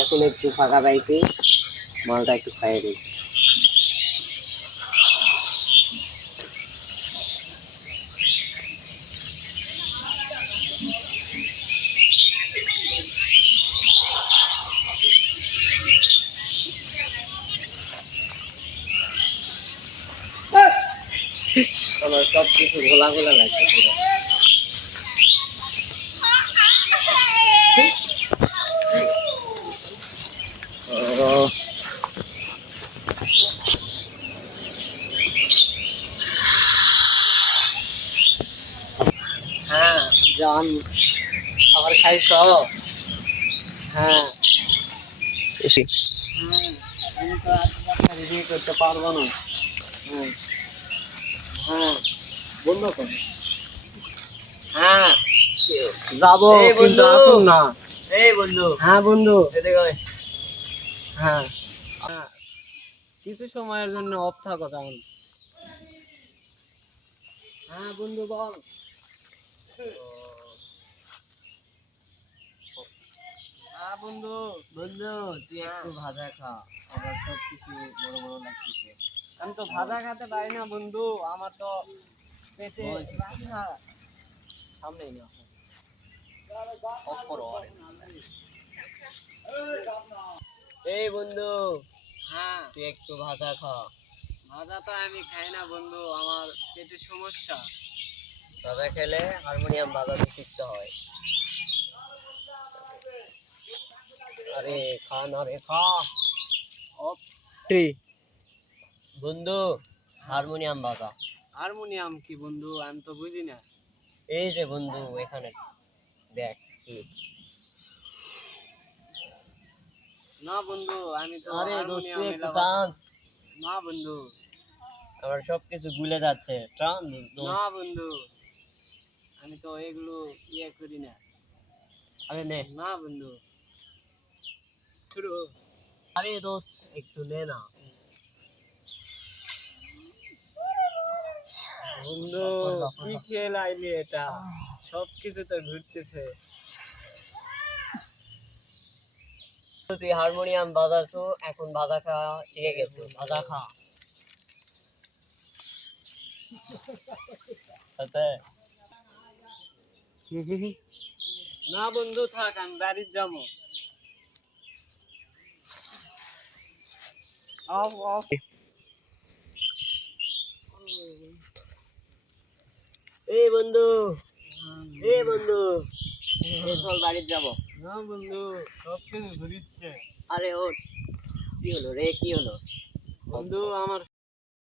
এখন একটু ফাঁকা পাইছি, মালটা একটু খাইয়ে দিই। আমার সব কিছু গোলা গোলা লাগছে পুরো। হ্যাঁ জান, আবার খাইছ? হ্যাঁ আমি তো আজকে বিয়ে করতে পারবো না। হ্যাঁ হ্যাঁ বললো তো। হ্যাঁ যাবো কিন্তু এখন না। এই বন্ধু। হ্যাঁ বন্ধু। হ্যাঁ হ্যাঁ কিছু সময়ের জন্য অফ থাকো তখন। হ্যাঁ বন্ধু বল। হ্যাঁ বন্ধু। বন্ধু তুই একটু ভাজা খা, আমার সব কিছু বড় বড় লাগতেছে। আমি তো ভাজা খেতে পারি না বন্ধু, আমার তো পেটে ব্যথা। সামনেই না অফ করো। এই বন্ধু। হ্যাঁ তুই একটু ভাজা খা। ভাজা তো আমি খাই না বন্ধু, আমার পেটের সমস্যা। ভাজা খেলে হারমোনিয়াম বাজাতে শিখতে হয়। আরে খা না রে খা। Of three. বন্ধু হারমোনিয়াম বাজা। হারমোনিয়াম কি বন্ধু, আমি তো বুঝি না। এই যে বন্ধু এখানে দেখ কি। না বন্ধু আমি তো হারমোনিয়াম টান। না বন্ধু আমার সবকিছু ভুলে যাচ্ছে, টান। না বন্ধু আমি তো এগুলো ইয়ে করি না। আরে নে না বন্ধু শুরু। আরে দোস্ত একটু নে না বন্ধু। কি খেয়ে লাইলি এটা, সবকিছু তো ঘুরতেছে। তুই হারমোনিয়াম বাজাছো, এখন বাজা খা শিখে গেছো, বাজা খা। না বন্ধু থাক, আমি বাড়ির যাবো। এই বন্ধু, এই বন্ধু চল বাড়ির যাবো। না বন্ধু সব কিছু ঘুরিচ্ছে। আরে ও কি হলো রে, কি হলো বন্ধু? আমার